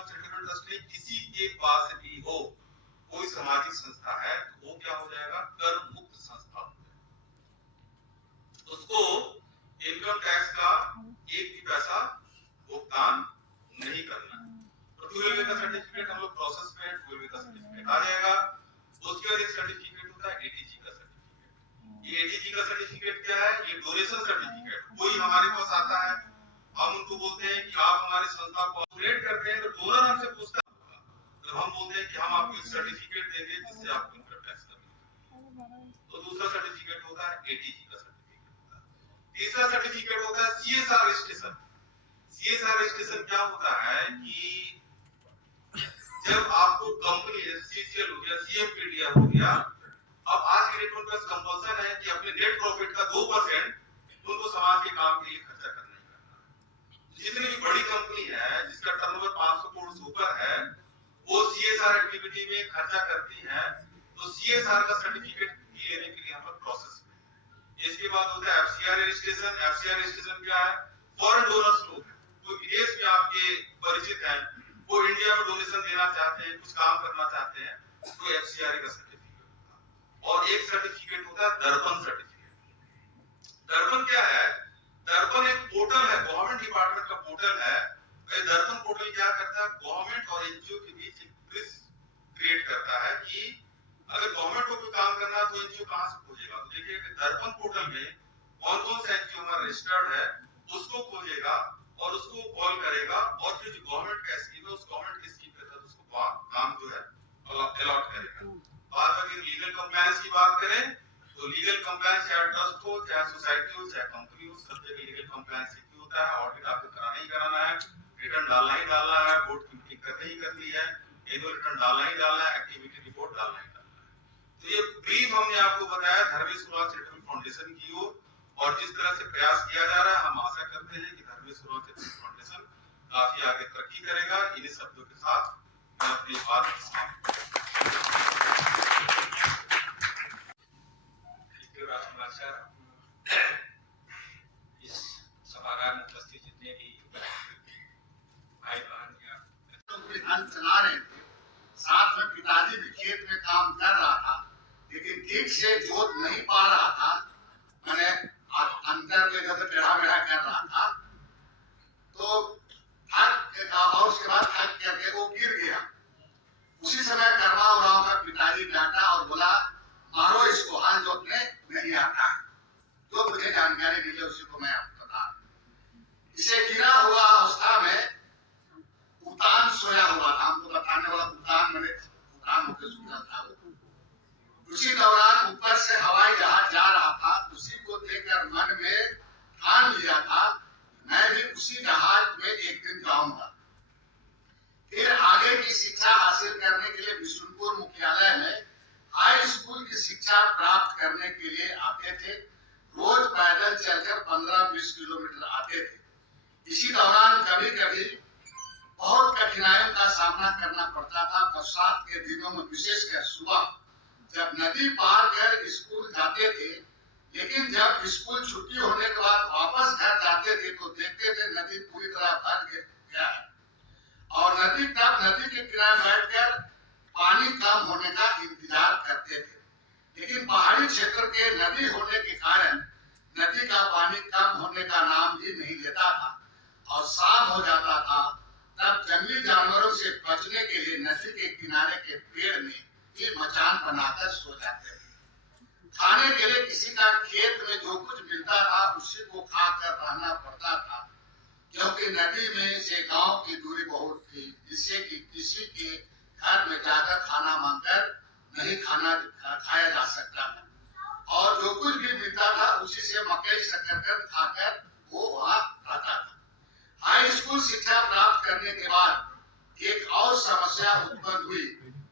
Charitable trust में किसी के पास भी हो कोई सामाजिक संस्था है तो वो क्या हो जाएगा, कर मुक्त संस्था हो जाएगा। उसको इनकम टैक्स का एक भी पैसा भुगतान नहीं करना है। तो 12वीं का सर्टिफिकेट हम लोग प्रोसेस में 12वीं का सर्टिफिकेट आ जाएगा। उसके बाद एक सर्टिफिकेट होता है एटीजी का सर्टिफिकेट। ये एटीजी का सर्टिफिकेट क्या है, ये डोनेशन सर्टिफिकेट। कोई हमारे पास आता है, हम उनको बोलते हैं कि आप हमारी संस्था को डोनेट करते हैं, तो डोनर हमसे पूछता है, तो हम बोलते हैं कि हम आपको एक सर्टिफिकेट देंगे जिससे आपको इनकम टैक्स का मिलेगा। तो दूसरा सर्टिफिकेट होता है एटीजी का सर्टिफिकेट होता है। तीसरा सर्टिफिकेट होता है सीएसआर रजिस्ट्रेशन। सीएसआर रजिस्ट्रेशन क्या होता है कि जब आपको कंपनी सीसीएल हो गया, सीएमपीडीआर हो गया, अब आज के डेट में उनका कंपल्सन है कि अपने नेट प्रॉफिट का 2% उनको समाज के काम के लिए खर्चा करना ही करना। जितनी भी बड़ी कंपनी है जिसका टर्नओवर 500 करोड़ से ऊपर है, वो सीएसआर एक्टिविटी में खर्चा करती है, तो सीएसआर का सर्टिफिकेट लेने के लिए हम लोग प्रोसेस में। इसके बाद होता है एफसीआर रजिस्ट्रेशन। एफसीआर रजिस्ट्रेशन क्या है, फॉरेन डोनर्स लोग कोई विदेश में आपके परिचित हैं, वो इंडिया में डोनेशन देना चाहते हैं, कुछ काम करना चाहते हैं, तो एफसीआर का सर्टिफिकेट होता है। और एक सर्टिफिकेट होता है दर्पण सर्टिफिकेट। दर्पण क्या है, दर्पण एक पोर्टल है, गवर्नमेंट डिपार्टमेंट का पोर्टल है। दर्पण पोर्टल क्या करता है, गवर्नमेंट और एनजीओ के बीच एक ब्रिज क्रिएट करता है कि अगर गवर्नमेंट को कोई काम करना है तो एनजीओ कहां से खोजेगा। तो देखिए दर्पण पोर्टल में कौन कौन सा एनजीओ हमारा रजिस्टर्ड है उसको खोजेगा और उसको कॉल करेगा, और फिर जो गवर्नमेंट का स्कीम है उस गवर्नमेंट की स्कीम के तहत उसको काम जो है अलॉट करेगा। बाद में लीगल कंप्लायंस की बात करें तो लीगल कंप्लायंस चाहे ट्रस्ट हो, चाहे सोसाइटी हो, चाहे कंपनी हो, सब जगह लीगल कंप्लायंस क्यों होता है, ऑडिट आपको कराना ही कराना है, रिटर्न डालना ही डालना है, बोर्ड की मीटिंग करनी ही करनी है, एनुअल रिटर्न डालना ही डालना है, एक्टिविटी रिपोर्ट डालना ही डालना है। तो ये ब्रीफ हमने आपको बताया धर्मेश सुराज चैरिटेबल फाउंडेशन की ओर, और जिस तरह से प्रयास किया जा रहा है हम आशा करते हैं कि धर्मेश सुराज चैरिटेबल फाउंडेशन काफी आगे तरक्की करेगा। इन्हीं शब्दों के साथ मैं अपनी बात समाप्त इस सभागार में उपस्थित जितने भी भाई बहन धान चला रहे थे, साथ में पिताजी भी खेत में काम कर रहा था, लेकिन ठीक से जोत नहीं पा रहा था, मैंने अंतर में जब टेढ़ा मेढ़ा कर रहा था, तो और उसके बाद थक करके वो गिर गया। उसी समय कर्मा उराव का पिताजी डांटा और बोला मारो इसको, हाल जोतने नहीं आता। जो मुझे जानकारी मिली उसी को मैं आपको बता। इसे गिरा हुआ अवस्था में उतान सोया हुआ था, हमको बताने वाला उतान मैंने उतान होकर सुना था। उसी दौरान ऊपर से हवाई जहाज जा रहा था, उसी को देखकर मन में ठान लिया था मैं भी उसी जहाज में एक दिन जाऊंगा। फिर आगे की शिक्षा हासिल करने के लिए बिशुनपुर मुख्यालय में हाई स्कूल की शिक्षा प्राप्त करने के लिए आते थे। रोज पैदल चलकर 15-20 किलोमीटर आते थे। इसी दौरान कभी कभी बहुत कठिनाइयों का सामना करना पड़ता था। बरसात के दिनों में विशेषकर सुबह जब नदी पार कर स्कूल जाते थे, लेकिन जब स्कूल छुट्टी होने के बाद वापस घर जाते थे तो देखते थे नदी पूरी तरह भर गया है, और नदी के किनारे बैठकर पानी कम होने का इंतजार करते थे। लेकिन पहाड़ी क्षेत्र के नदी होने के कारण नदी का पानी कम होने का नाम ही नहीं लेता था, और शाम हो जाता था तब जंगली जानवरों से बचने के लिए नदी के किनारे के पेड़ में ही मचान बनाकर सो जाते थे। खाने के लिए किसी का खेत में जो कुछ मिलता था उसी को खाकर रहना पड़ता था, क्योंकि नदी में से गांव की दूरी बहुत थी, जिससे कि किसी के घर में जाकर खाना मांगकर नहीं खाया जा सकता था, और जो कुछ भी मिलता था उसी से मकई शक्कर खाकर वो वहां रहता था। हाई स्कूल शिक्षा प्राप्त करने के बाद एक और समस्या उत्पन्न हुई,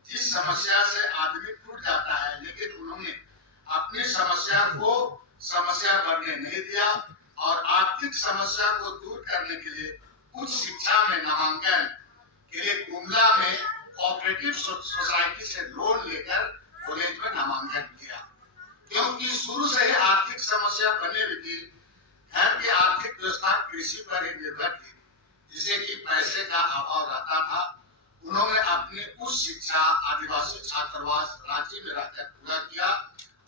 जिस समस्या से आदमी टूट जाता है, लेकिन उन्होंने अपनी समस्या को समस्या बनने नहीं दिया, और आर्थिक समस्या को दूर करने के लिए उच्च शिक्षा में नामांकन के लिए गुमला में कोऑपरेटिव सोसाइटी से लोन लेकर कॉलेज में नामांकन किया। क्योंकि शुरू से ही आर्थिक समस्या बने हुई थी, घर की आर्थिक व्यवस्था कृषि पर ही निर्भर थी, जिसे कि पैसे का अभाव रहता था, उन्होंने अपनी उच्च शिक्षा आदिवासी छात्रावास रांची में रहकर पूरा किया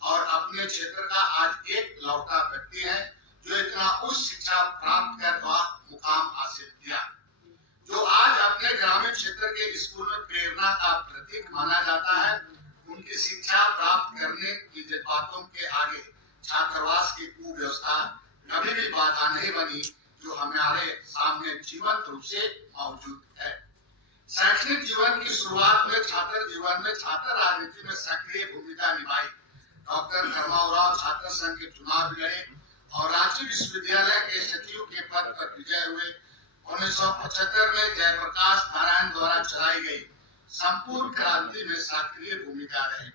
और अपने क्षेत्र का आज एक लौटा व्यक्ति है जो इतना उच्च शिक्षा प्राप्त कर वह मुकाम हासिल किया, जो आज अपने ग्रामीण क्षेत्र के स्कूल में प्रेरणा का प्रतीक माना जाता है। उनकी शिक्षा प्राप्त करने की जज्बातों के आगे छात्रावास की कुव्यवस्था कभी भी बाधा नहीं बनी, जो हमारे सामने जीवंत रूप से मौजूद है। शैक्षणिक जीवन की शुरुआत में छात्र जीवन में छात्र राजनीति में सक्रिय भूमिका निभाई। डॉक्टर धर्माराव छात्र संघ के चुनाव लड़े और रांची विश्वविद्यालय के सचिव के पद पर विजय हुए। 1975 में जयप्रकाश नारायण द्वारा चलाई गई संपूर्ण क्रांति में सक्रिय भूमिका रही।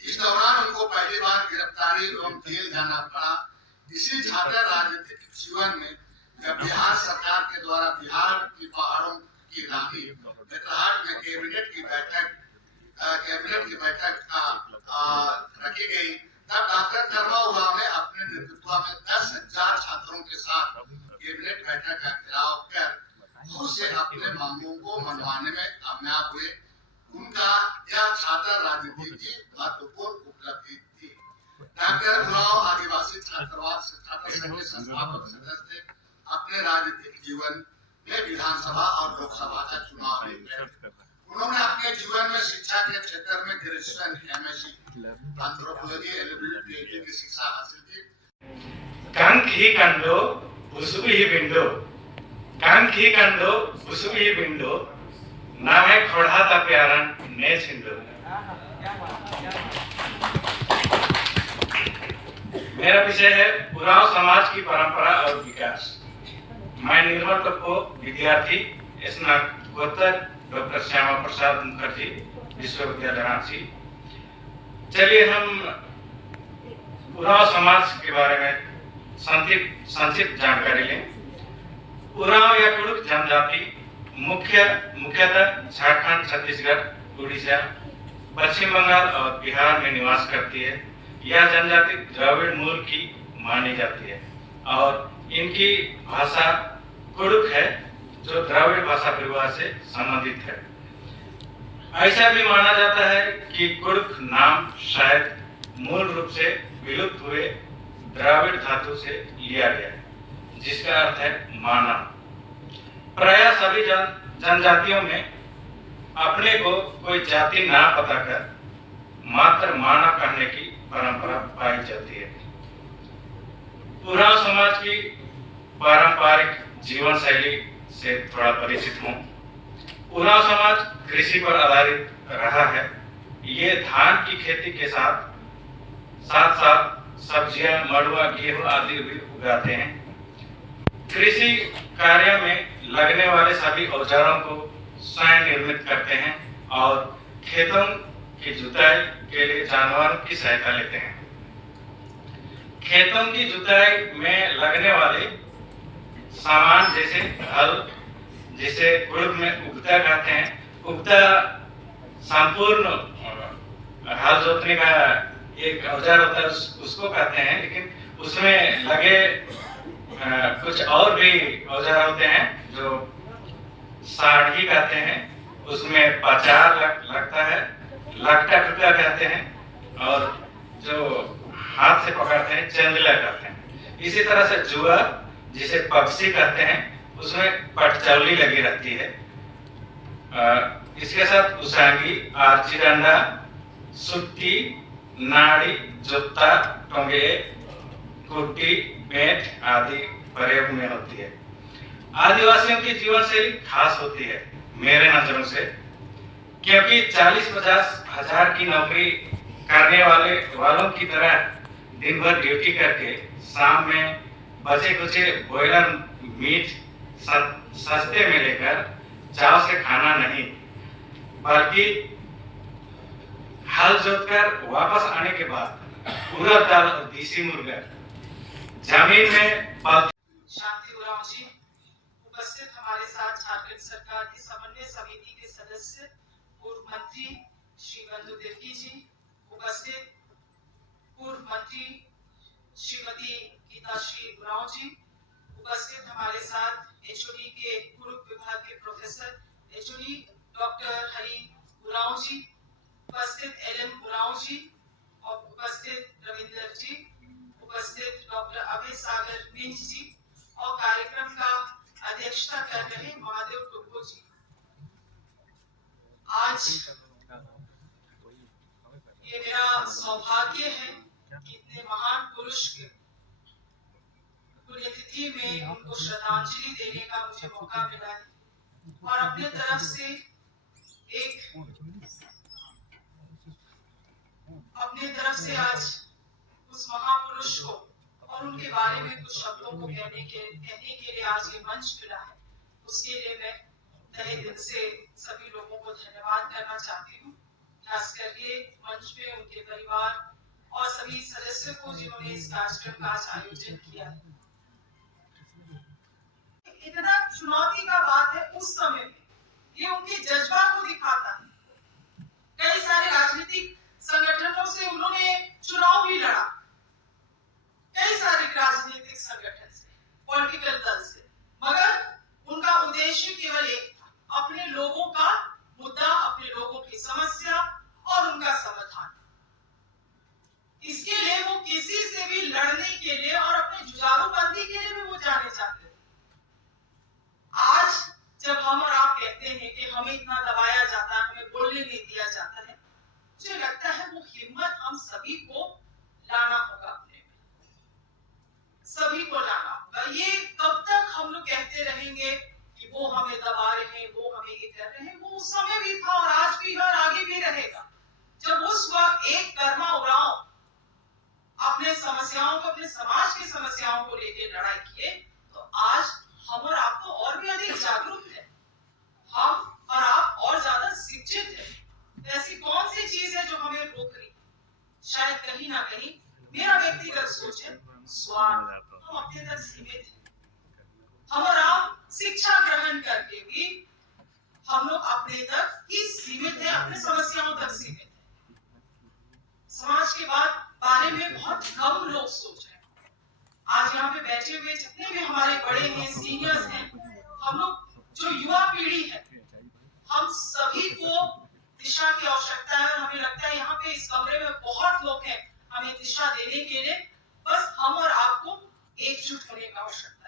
इस दौरान उनको पहली बार गिरफ्तारी एवं जेल जाना पड़ा। इसी छात्र राजनीतिक जीवन में जब बिहार सरकार के द्वारा बिहार की पहाड़ों की रानी बेतरहाट में कैबिनेट की बैठक रखी गई, तब डॉक्टर धर्माराव ने अपने नेतृत्व में 10,000 छात्रों के साथ कैबिनेट बैठक का घेराव कर उसे अपने मांगों को मनवाने में कामयाब हुए। उनका यह छात्र राजनीति की महत्वपूर्ण उपलब्धि थी। डॉक्टर भीमराव आदिवासी छात्रावास छात्र संघ के संस्थापक सदस्य थे। अपने राजनीतिक जीवन में विधानसभा और लोकसभा का चुनाव लड़े। उन्होंने अपने जीवन में शिक्षा के क्षेत्र में graduation, MSc, anthropology, LLB, PhD की शिक्षा हासिल की। कंक ही कंदो उसुबु ही बिंदो, कंक ही कंदो उसुबु ही बिंदो, ना है खोड़ा ता प्यारन ने सिंधु। मेरा विषय है उरांव समाज की परंपरा और विकास। मैं निर्मल टप्पो विद्यार्थी स्नातकोत्तर डॉक्टर श्यामा प्रसाद मुखर्जी विश्वविद्यालय रांची। चलिए हम उरांव समाज के बारे में संक्षिप्त जानकारी लें। उरांव या कुड़ुक जनजाति मुख्यतः झारखंड, छत्तीसगढ़, उड़ीसा, पश्चिम बंगाल और बिहार में निवास करती है। यह जनजाति द्रविड़ मूल की मानी जाती है और इनकी भाषा कुड़ुक है, जो द्रविड़ भाषा परिवार से संबंधित है। ऐसा भी माना जाता है कि कुड़ुक नाम शायद मूल रूप से विलुप्त हुए द्रविड़ धातु से लिया गया, जिसका अर्थ है मानव। प्राय सभी जनजातियों में अपने को कोई जाति ना बताकर मात्र मानव कहने की परंपरा पाई जाती है। उरांव समाज की पारंपरिक जीवन शैली से थोड़ा परिचित हूँ। उरांव समाज कृषि पर आधारित रहा है। ये धान की खेती के साथ साथ सब्जियां, मड़ुआ, गेहूं आदि भी उगाते हैं। कृषि कार्य में लगने वाले सभी औजारों को स्वयं निर्मित करते हैं और खेतों की जुताई के लिए जानवरों की सहायता लेते हैं। खेतों की जुताई में लगने वाले सामान जैसे हल, जिसे कुड़ुक में उगता कहते हैं, उगता संपूर्ण हल जोतने का एक औजार होता है, उसको कहते हैं, लेकिन उसमें लगे कुछ और भी औजार होते हैं जो साढ़ी कहते हैं, उसमें पचार लगता है, लकटा टुकड़ा कहते हैं और जो हाथ से पकड़ते हैं चंदला कहते हैं। इसी तरह से जुआ, जिसे पक्षी कहते हैं, उसमें पटचौली लगी रहती है। इसके साथ उसांगी, आरची डंडा, सुट्टी, नाड़ी, जुत्ता, टोंगे, कुट्टी, पेट आदि प्रयोग में होती है। आदिवासियों की जीवन शैली खास होती है मेरे नजरों से, क्योंकि 40-50 हजार की नौकरी करने वालों की तरह दिन भर ड्यूटी करके शाम में बचे कुचे बॉयलर मीट सस्ते में लेकर चाव से खाना नहीं, बल्कि हल जोतकर वापस आने के बाद उड़द दाल और देसी मुर्गा जमीन में शांति उरांव जी, उपस्थित हमारे साथ झारखंड सरकार की समन्वय समिति के सदस्य पूर्व मंत्री श्री बंधु देवकी जी, उपस्थित पूर्व मंत्री श्रीमती गीताश्री उरांव जी, उपस्थित हमारे साथ एचओडी के पूर्व विभाग के professor HOD doctor Hari Oraon ji, उपस्थित एलएम उरांव जी और उपस्थित रविंदर जी, उपस्थित डॉक्टर अभय सागर मिंज जी और कार्यक्रम का अध्यक्षता कर रहे महादेव टोपो जी। आज ये मेरा सौभाग्य है कि इतने महान पुरुष के पुण्यतिथि में उनको श्रद्धांजलि देने का मुझे मौका मिला है और अपने तरफ से आज उस महापुरुष को और उनके बारे में कुछ शब्दों को कहने के लिए आज ये मंच मिला है। उसके लिए मैं तहे दिल से सभी लोगों को धन्यवाद करना चाहती हूँ, खास करके मंच पे उनके परिवार और सभी सदस्यों को जिन्होंने इस कार्यक्रम का आज आयोजन किया है। इतना चुनौती का बात है उस समय में, ये उनके जज्बा को दिखाता है। कई सारे राजनीतिक संगठनों से उन्होंने चुनाव भी लड़ा, कई सारे राजनीतिक संगठन से, पॉलिटिकल दल से, मगर उनका उद्देश्य केवल एक था, अपने लोगों का मुद्दा, अपने लोगों की समस्या और उनका समाधान। इसके लिए वो किसी से भी लड़ने के लिए और अपने जुझारूबंदी के लिए भी वो जाने जाते थे। आज जब हम और आप कहते हैं कि हमें इतना दबाया जाता है, हमें बोलने नहीं दिया जाता है, मुझे लगता है वो हिम्मत हम सभी को लाना होगा, अपने में सभी को लाना होगा। ये कब तक हम लोग कहते रहेंगे कि वो हमें दबा रहे हैं, वो हमें ये कर रहे हैं? वो उस समय भी था और आज भी है और आगे भी रहेगा। जब उस वक्त एक कर्मा उरांव अपने समस्याओं को, अपने समाज की समस्याओं को लेकर लड़ाई किए, तो आज हम और आप तो और भी अधिक जागरूक है, हम और आप और ज्यादा शिक्षित है। ऐसी कौन सी चीज है जो हमें रोक रही? शायद कहीं ना कहीं मेरा व्यक्तिगत सोच है, स्वार्थ। हम अपने तक सीमित हैं। हम और आप शिक्षा ग्रहण करके भी हम लोग अपने तक ही सीमित हैं, अपने समस्याओं तक सीमित हैं। समाज के बारे में बहुत कम लोग सोच रहे हैं। आज यहाँ पे बैठे हुए जितने भी हमारे बड़े हैं, सीनियर्स हैं, हम लोग जो युवा पीढ़ी है, हम सभी को दिशा की आवश्यकता है। और हमें लगता है यहाँ पे इस कमरे में बहुत लोग हैं हमें दिशा देने के लिए, बस हम और आपको एकजुट होने की आवश्यकता है।